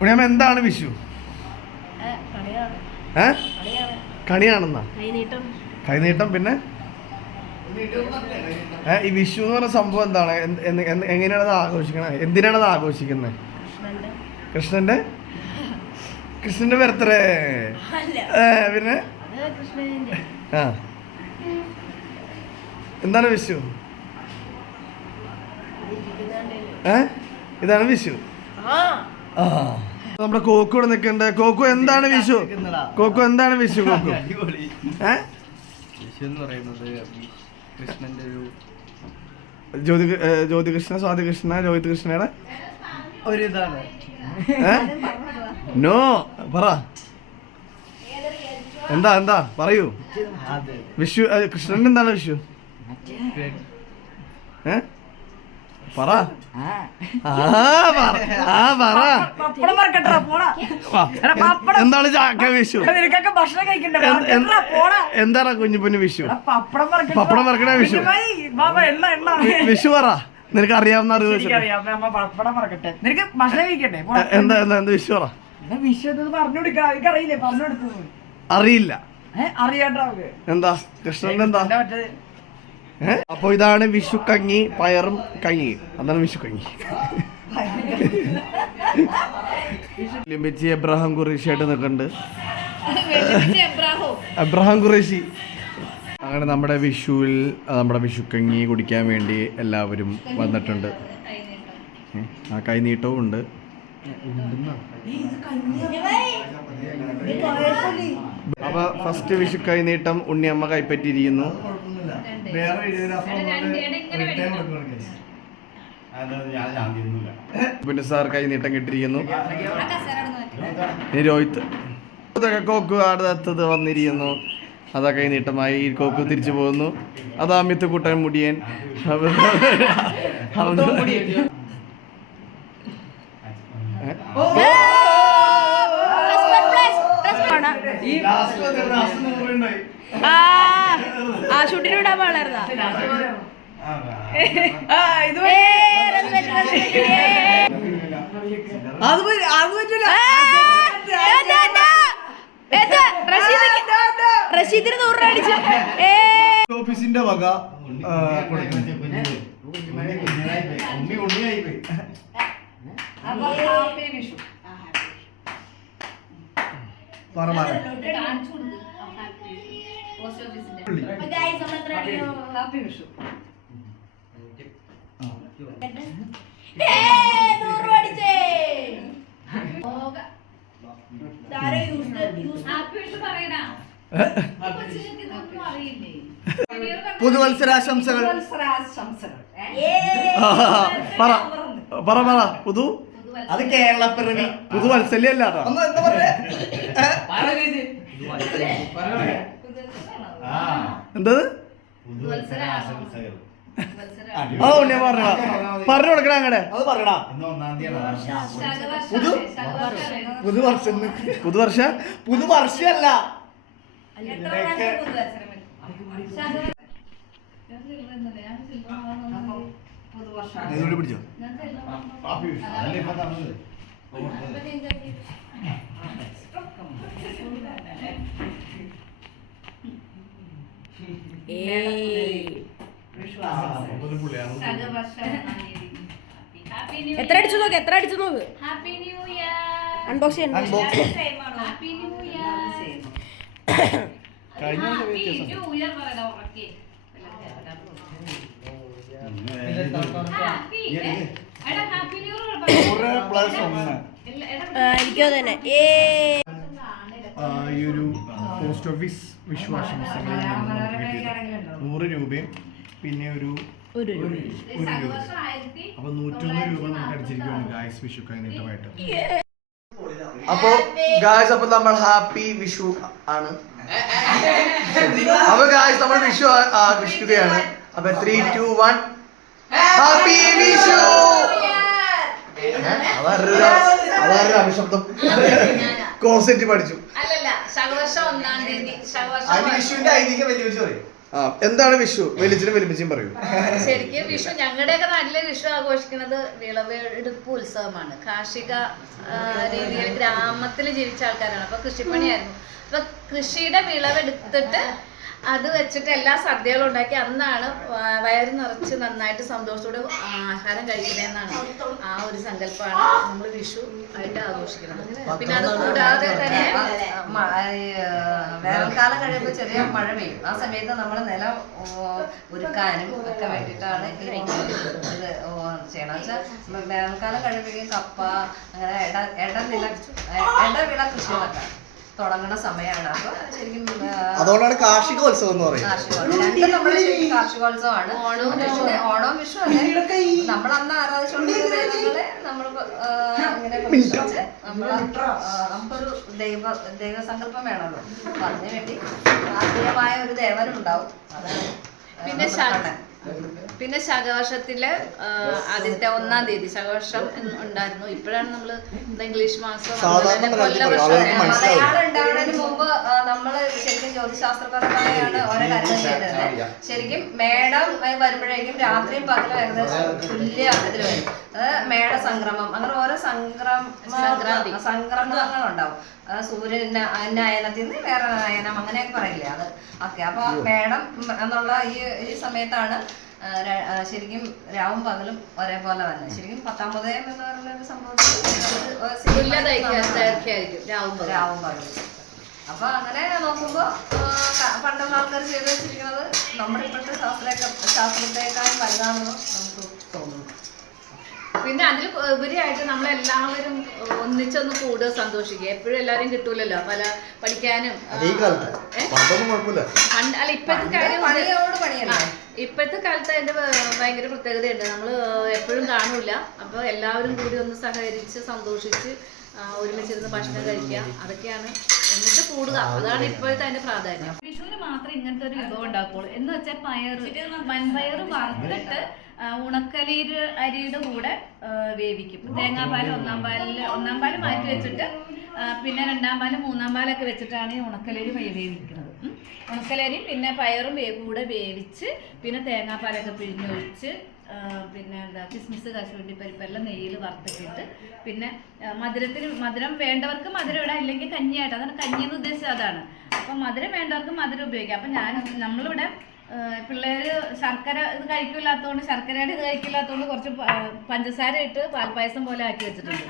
ഉണ്ണിയമ്മ എന്താണ് വിഷു? കണിയാണെന്നാ? കൈനീട്ടം. പിന്നെ ഈ വിഷു എന്ന് പറഞ്ഞ സംഭവം എന്താണ്? എങ്ങനെയാണത് ആഘോഷിക്കണത്? എന്തിനാണത് ആഘോഷിക്കുന്നത്? കൃഷ്ണന്റെ ബർത്ത്ഡേ. പിന്നെ ആ എന്താണ് വിഷു? ഇതാണ് വിഷു. നമ്മുടെ കോക്കു ഇവിടെ നിൽക്കണ്ടേ. കോക്കു എന്താണ് വിഷു? കോക്കു എന്താണ് വിഷു? കോക്കു വിഷു എന്ന് പറയുന്നത് കൃഷ്ണന്റെ ഒരു ജ്യോതികൃഷ്ണ, സ്വാതികൃഷ്ണ, രോഹിത് കൃഷ്ണയുടെ ഒരു ഇതാണ്. നോ പറ, എന്താ പറയൂ. വിഷു കൃഷ്ണന്റെ എന്താണ് വിഷു? പറ. എന്താണ് ചാക്ക വിഷു? എന്താണ് കുഞ്ഞുപൊന്നു വിഷു? പപ്പടം മറക്കണ വിഷു. വിഷു പറ, നിനക്ക് അറിയാവുന്ന അറിവ്. എന്താ വിഷു പറ. അറിയില്ല. എന്താ കൃഷ്ണന്റെ എന്താ? അപ്പൊ ഇതാണ് വിഷു കഞ്ഞി, പയറും കഞ്ഞിയും. അതാണ് വിഷു കഞ്ഞി. എബ്രഹാം ഖുറേഷി ആയിട്ട് നിൽക്കുന്നുണ്ട്. എബ്രഹാം ഖുറേഷി. അങ്ങനെ നമ്മുടെ വിഷുവിൽ നമ്മുടെ വിഷുക്കഞ്ഞി കുടിക്കാൻ വേണ്ടി എല്ലാവരും വന്നിട്ടുണ്ട്. ആ കൈനീട്ടവും ഉണ്ട്. അപ്പൊ ഫസ്റ്റ് വിഷു കൈനീട്ടം ഉണ്ണിയമ്മ കൈപ്പറ്റിയിരിക്കുന്നു. പിന്നെ സാർ കൈനീട്ടം കിട്ടിയിരിക്കുന്നു. രോഹിത് കോക്കു അടുത്തത് വന്നിരിക്കുന്നു. അതാ കൈനീട്ടമായി കോക്കു തിരിച്ചു പോകുന്നു. അതാ അമിത്ത് കൂട്ടൻ മുടിയൻ. ഷൂട്ടിനോടാ പാടായിരുന്നാ? റഷീദിന് 100 രൂപ അടിച്ചു. ഓഫീസിന്റെ വക പുതുവത്സരാശംസകൾ. പറ പുതു. അത് കേരളപ്പിറവി. പുതുവത്സല്യല്ല എന്തത്? ഞാൻ പറഞ്ഞു കൊടുക്കണ അങ്ങടെ. അത് പറയടാ. പുതുവർഷല്ല. പിടിച്ചോ. എത്ര അടിച്ചു നോക്ക്. അൺബോക്സ് എനിക്കോ തന്നെ. ഈ ഒരു പോസ്റ്റ് ഓഫീസ് വിശ്വാസങ്ങളിൽ 100 രൂപയും പിന്നെ ഒരു രൂപ. അപ്പൊ 101 രൂപ നമുക്ക് അടിച്ചിരിക്കുകയാണ് ഗായ്സ് വിഷു കൈനീട്ടമായിട്ട്. അപ്പൊ ഗായ്സ് അപ്പൊ നമ്മൾ ഹാപ്പി വിഷു ആണ്. അപ്പൊ ഗായ്സ് നമ്മൾ വിഷു ആഘോഷിക്കുകയാണ്. അപ്പൊ 3, 2, 1 ഹാപ്പി വിഷു. അതാരുടെ അഭിശബ്ദം? കോൺസെപ്റ്റ് പഠിച്ചു. വിഷുവിന്റെ ഐതിഹ്യം വലിയ വെച്ച് പറയും. എന്താണ് വിഷു? വലിച്ചിനും വലിപ്പിച്ചും പറയൂ. ശരിക്കും വിഷു ഞങ്ങളുടെയൊക്കെ നാട്ടിലെ വിഷു ആഘോഷിക്കുന്നത് വിളവെടുപ്പ് ഉത്സവമാണ്. കാർഷിക രീതിയിൽ ഗ്രാമത്തിൽ ജീവിച്ച ആൾക്കാരാണ്. അപ്പൊ കൃഷിപ്പണിയായിരുന്നു. അപ്പൊ കൃഷിയുടെ വിളവെടുത്തിട്ട് അത് വെച്ചിട്ട് എല്ലാ സദ്യകളും ഉണ്ടാക്കി അന്നാണ് വയറ് നിറച്ച് നന്നായിട്ട് സന്തോഷത്തോടെ ആഹാരം കഴിക്കുന്നതെന്നാണ് ആ ഒരു സങ്കല്പമാണ് നമ്മൾ വിഷു ആയിട്ട് ആഘോഷിക്കുന്നത്. പിന്നെ അത് കൂടാതെ തന്നെ വേനൽക്കാലം കഴിയുമ്പോൾ ചെറിയ മഴ പെയ്യും. ആ സമയത്ത് നമ്മൾ നിലം ഒരുക്കാനും ഒക്കെ വേണ്ടിയിട്ടാണ് ഇത് ചെയ്യണം. വെച്ചാൽ വേനൽക്കാലം കഴിയുമ്പോഴേക്കും കപ്പ അങ്ങനെ ഇടവിള കൃഷികളൊക്കെ തുടങ്ങുന്ന സമയമാണ്. അപ്പൊ ശരിക്കും അതുകൊണ്ടാണ് കാർഷികോത്സവം എന്ന് പറയുന്നത്. രണ്ടും നമ്മുടെ ശരിക്കും കാർഷികോത്സവമാണ്. ഓണവും വിഷു അല്ലെ നമ്മൾ അന്ന് ആരാധിച്ചുകൊണ്ടിരുന്ന ദൈവങ്ങളെ നമ്മൾ ഇങ്ങനെ പ്രതിഷ്ഠിച്ച് നമുക്കൊരു ദൈവസങ്കല്പം വേണമല്ലോ. അപ്പൊ അതിനു വേണ്ടി ആത്മീയമായ ഒരു ദേവനും ഉണ്ടാവും. അതാണ് പിന്നെ ശകവർഷത്തിലെ ആദ്യത്തെ 1-ാം തീയതി ശകവർഷം ഉണ്ടായിരുന്നു. ഇപ്പോഴാണ് നമ്മള് ഇംഗ്ലീഷ് മാസം മലയാളം ഉണ്ടാവുന്നതിന് മുമ്പ് നമ്മള് ശരിക്കും ജ്യോതിശാസ്ത്രപരമായാണ് ഓരോ കാര്യങ്ങൾ ചെയ്തത്. ശരിക്കും മേടം വരുമ്പോഴേക്കും രാത്രിയും പകലും ഏകദേശം തുല്യ ഇതിൽ വരും. മേട സംക്രമം അങ്ങനെ ഓരോ സംക്രമങ്ങൾ ഉണ്ടാവും. സൂര്യന്റെ നയനത്തിൽ നിന്ന് വേറെ നയനം അങ്ങനെയൊക്കെ പറയില്ലേ, അത് ഓക്കെ. അപ്പൊ മേടം എന്നുള്ള ഈ സമയത്താണ് ശരിക്കും രാവും പകലും ഒരേപോലെ തന്നെ. ശരിക്കും 10-ാം ഉദയം എന്ന് പറയുന്ന ഒരു സംഭവത്തിൽ രാവും പകലും. അപ്പൊ അങ്ങനെ നോക്കുമ്പോ പണ്ടുള്ള ആൾക്കാർ ചെയ്ത് വെച്ചിരിക്കുന്നത് നമ്മുടെ ഇപ്പോഴത്തെ ശാസ്ത്രത്തെക്കാളും വലുതാണെന്ന് നമുക്ക് തോന്നുന്നു. പിന്നെ അതിൽ ഉപരിയായിട്ട് നമ്മളെല്ലാവരും ഒന്നിച്ചൊന്ന് കൂടുക, സന്തോഷിക്കുക. എപ്പോഴും എല്ലാവരും കിട്ടൂലല്ലോ പല പഠിക്കാനും. അല്ല ഇപ്പോഴത്തെ കാര്യം ഇപ്പോഴത്തെ കാലത്ത് അതിന്റെ ഭയങ്കര പ്രത്യേകതയുണ്ട്. നമ്മൾ എപ്പോഴും കാണൂല. അപ്പൊ എല്ലാവരും കൂടി ഒന്ന് സഹകരിച്ച് സന്തോഷിച്ച് ഒരുമിച്ചിരുന്ന് ഭക്ഷണം കഴിക്കുക, അതൊക്കെയാണ്. എന്നിട്ട് കൂടുക, അതാണ് ഇപ്പോഴത്തെ അതിന്റെ പ്രാധാന്യം. വിഷുവിന് മാത്രം ഇങ്ങനത്തെ ഒരു വിഭവം ഉണ്ടാക്കുള്ളൂ. എന്ന് വെച്ചാൽ വൻപയർ വറുത്തിട്ട് ഉണക്കലീര് അരിയുടെ കൂടെ വേവിക്കും. തേങ്ങാപ്പാൽ ഒന്നാം പാല് മാറ്റി വെച്ചിട്ട് പിന്നെ 2-ാം പാല് 3-ാം പാലൊക്കെ വെച്ചിട്ടാണ് ഈ ഉണക്കലരി വേവിക്കുന്നത്. ഉണക്കലരിയും പിന്നെ പയറും കൂടെ വേവിച്ച് പിന്നെ തേങ്ങാപ്പാലൊക്കെ പിഴിഞ്ഞൊഴിച്ച് പിന്നെ കിസ്മിസ് കശുവണ്ടി പരിപ്പെല്ലാം നെയ്യിൽ വറുത്തിട്ട് പിന്നെ മധുരം വേണ്ടവർക്ക് മധുരം ഇടാം, ഇല്ലെങ്കിൽ കഞ്ഞിയായിട്ട്. അതാണ് കഞ്ഞിയെന്ന് ഉദ്ദേശിച്ചത് അതാണ്. അപ്പം മധുരം വേണ്ടവർക്ക് മധുരം ഉപയോഗിക്കാം. അപ്പം നമ്മളിവിടെ പിള്ളേര് ശർക്കര ഇത് കഴിക്കില്ലാത്തതുകൊണ്ട് ശർക്കരയുടെ ഇത് കഴിക്കില്ലാത്തതുകൊണ്ട് കുറച്ച് പഞ്ചസാര ഇട്ട് പാൽപ്പായസം പോലെ ആക്കി വെച്ചിട്ടുണ്ട്.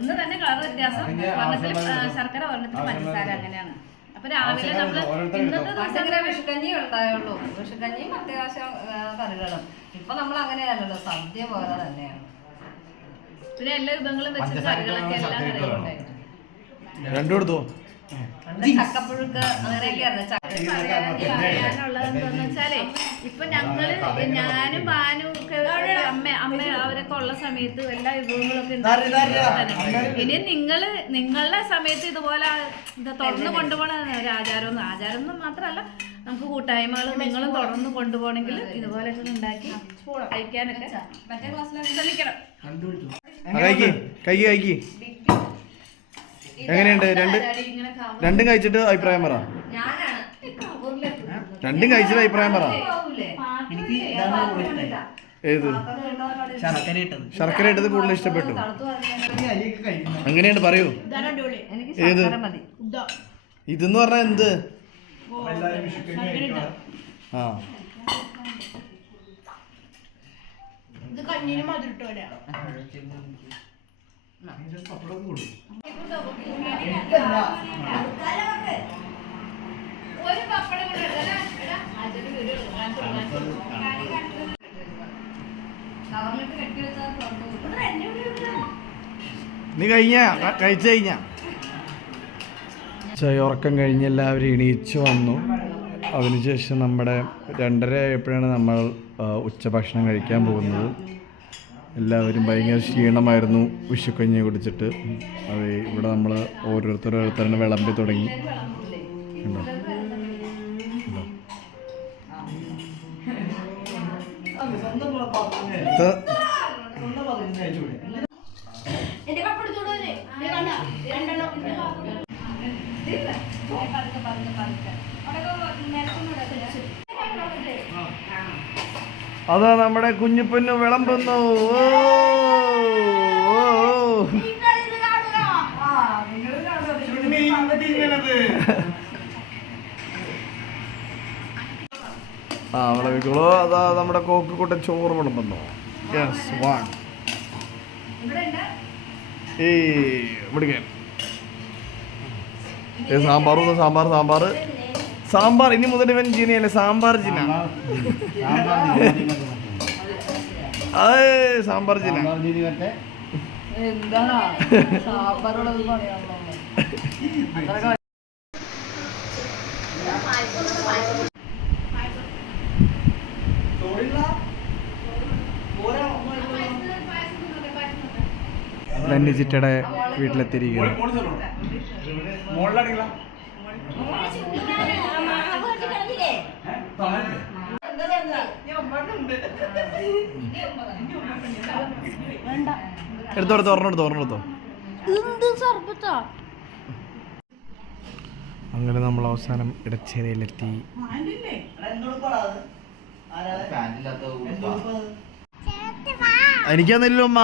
ഒന്ന് തന്നെ കളർ വ്യത്യാസം, വർണ്ണത്തിൽ ശർക്കര വർണ്ണത്തിൽ പഞ്ചസാര, അങ്ങനെയാണ്. അപ്പൊ രാവിലെ നമ്മള് ഇന്നത്തെ ദിവസം വിഷുക്കഞ്ഞി ഉണ്ടായുള്ളൂ. വിഷുക്കഞ്ഞിയും അത്യാവശ്യം കറികളും. ഇപ്പൊ നമ്മൾ അങ്ങനെയല്ലല്ലോ, സദ്യ പോലെ തന്നെയാണ്. പിന്നെ എല്ലാ വിഭവങ്ങളും വെച്ചിട്ട് കറികളൊക്കെ എല്ലാ കറികളും ഉണ്ടായിരുന്നു. രണ്ടും എടുത്തോ. ചക്കപ്പുഴുക്ക് അങ്ങനെയൊക്കെയായിരുന്നു. പറയാനുള്ളത് എന്താന്ന് വെച്ചാലേ ഇപ്പൊ ഞാനും ബാനും ഒക്കെ അമ്മ അവരൊക്കെ ഉള്ള സമയത്ത് എല്ലാ വിഭവങ്ങളൊക്കെ ഇനി നിങ്ങളുടെ സമയത്ത് ഇതുപോലെ ഇത് തുടർന്ന് കൊണ്ടുപോകണ ഒരു ആചാരമൊന്നും മാത്രമല്ല, നമുക്ക് കൂട്ടായ്മകൾ നിങ്ങളും തുടർന്ന് കൊണ്ടുപോകണമെങ്കിൽ ഇതുപോലെയൊക്കെ ഉണ്ടാക്കി കഴിക്കാനൊക്കെ മറ്റേ ക്ലാസ്സിലൊക്കെ ശ്രമിക്കണം. എങ്ങനെയുണ്ട്? രണ്ടും കഴിച്ചിട്ട് അഭിപ്രായം പറ. രണ്ടും കഴിച്ചിട്ട് അഭിപ്രായം പറ. ഏത് ശർക്കര ഇട്ടത് കൂടുതൽ ഇഷ്ടപ്പെട്ടു? അങ്ങനെയുണ്ട്, പറയൂ. ഏത് ഇതെന്ന് പറഞ്ഞാ എന്ത്? ആ ഇത് കഞ്ഞിന് മധുരിട്ടോരാ. നീ കഴിച്ചു കഴിഞ്ഞ ഉറക്കം കഴിഞ്ഞ് എല്ലാവരും എണീച്ചു വന്നു. അതിനുശേഷം നമ്മുടെ 2:30 ആയപ്പോഴാണ് നമ്മൾ ഉച്ചഭക്ഷണം കഴിക്കാൻ പോകുന്നത്. എല്ലാവരും ഭയങ്കര ക്ഷീണമായിരുന്നു വിഷുക്കഞ്ഞി കുടിച്ചിട്ട്. അത് ഇവിടെ നമ്മൾ ഓരോരുത്തരോരുത്തരുടെ വിളമ്പി തുടങ്ങി. പതുക്കെ അതാ നമ്മുടെ കുഞ്ഞിപ്പൊന്ന് വിളമ്പുന്നു. ആ വിളമ്പിക്കോളൂ. അതാ നമ്മുടെ കോക്കുകൂട്ടൻ ചോറ് വിളമ്പുന്നു. Yes one. സാമ്പാർ സാമ്പാർ സാമ്പാർ സാമ്പാർ. ഇനി മുതൽ ഇവൻ ജിനയല്ലേ സാമ്പാർ ജിന. സാമ്പാർ ജിന. എന്താണ് സാമ്പാറോടത് പറയാനുള്ളത്? ധന്യചിറ്റയുടെ വീട്ടിലെത്തിയിരിക്കുന്നു. എടുത്തോ ഓർമ്മ. അങ്ങനെ നമ്മൾ അവസാനം ഇടച്ചേരയിലെത്തി. എനിക്കൊന്നില്ലോ അമ്മ.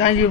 Thank you.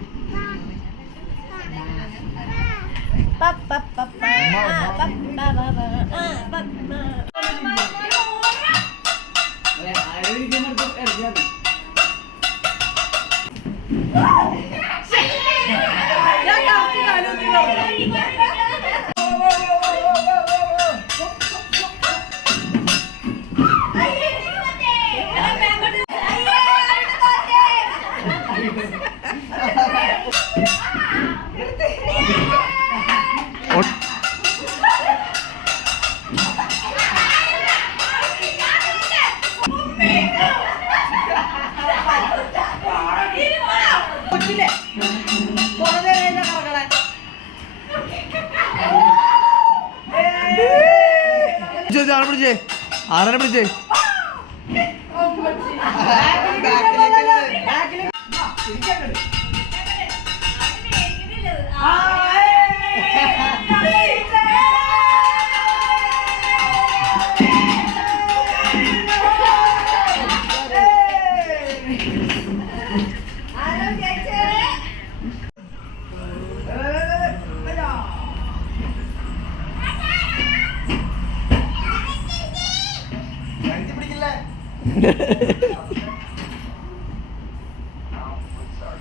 ആരാനെ പിടിച്ചേ?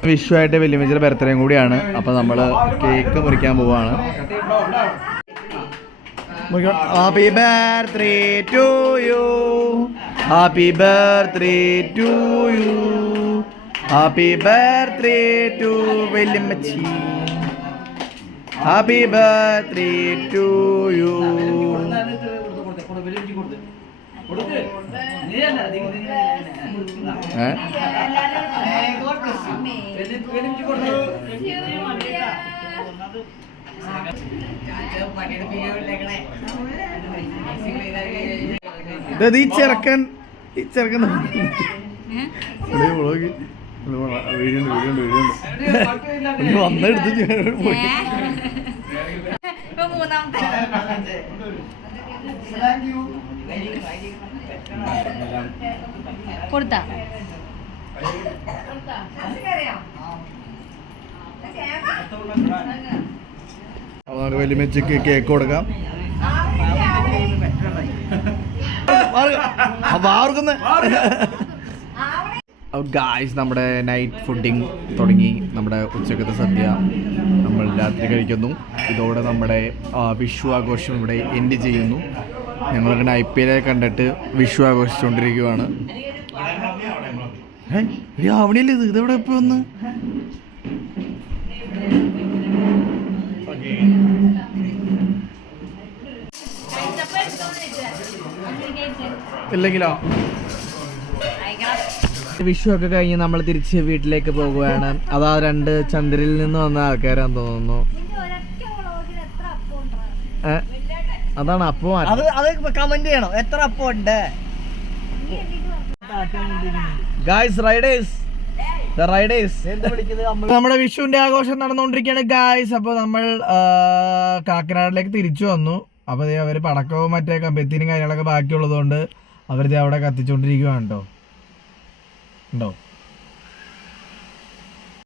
വിഷുവായിട്ട് വലിയമ്മച്ചിയുടെ ബർത്ത്ഡേയും കൂടിയാണ്. അപ്പൊ നമ്മള് കേക്ക് മുറിക്കാൻ പോവാണ്. Happy birthday to you, happy birthday to you, happy birthday to വലിയമ്മച്ചി, ഹാപ്പി ബർത്ത്ഡേ ടു യു. ഈ ചെറുക്കൻ വന്നെടുത്ത് പോയി. കൊടുത്താ അപ്പൊ നമുക്ക് വലിയമ്മച്ചിക്ക് കേക്ക് കൊടുക്കാം. ഗായ്സ് നമ്മുടെ നൈറ്റ് ഫുഡിങ് തുടങ്ങി. നമ്മുടെ ഉച്ചക്കത്തെ സദ്യ നമ്മൾ രാത്രി കഴിക്കുന്നു. ഇതോടെ നമ്മുടെ വിഷു ആഘോഷം ഇവിടെ എൻഡ് ചെയ്യുന്നു. ഞങ്ങളിങ്ങനെ IPL കണ്ടിട്ട് വിഷു ആഘോഷിച്ചുകൊണ്ടിരിക്കുകയാണ്. ആവണിയല്ലേ ഇത്? ഇതെവിടെ ഇപ്പൊ ഒന്ന് ഇല്ലെങ്കിലോ? വിഷു ഒക്കെ കഴിഞ്ഞ് നമ്മൾ തിരിച്ച് വീട്ടിലേക്ക് പോകുകയാണ്. അതാ 2 ചന്ദ്രനിൽ നിന്ന് വന്ന ആൾക്കാരാന്ന് തോന്നുന്നു. അതാണ് അപ്പം. അത് കമന്റ് ചെയ്യണം എത്ര അപ്പം ഉണ്ട്. ഗായ്സ് റൈഡേഴ്സ് നമ്മുടെ വിഷുവിന്റെ ആഘോഷം നടന്നുകൊണ്ടിരിക്കുകയാണ് ഗായ്സ്. അപ്പൊ നമ്മൾ കാക്കനാടിലേക്ക് തിരിച്ചു വന്നു. അപ്പൊ അവര് പടക്കവും മറ്റേ കമ്പത്തിനും കാര്യങ്ങളൊക്കെ ബാക്കിയുള്ളതുകൊണ്ട് അവരിത് അവിടെ കത്തിച്ചോണ്ടിരിക്കുകയാണ് കേട്ടോ. ഉണ്ടോ?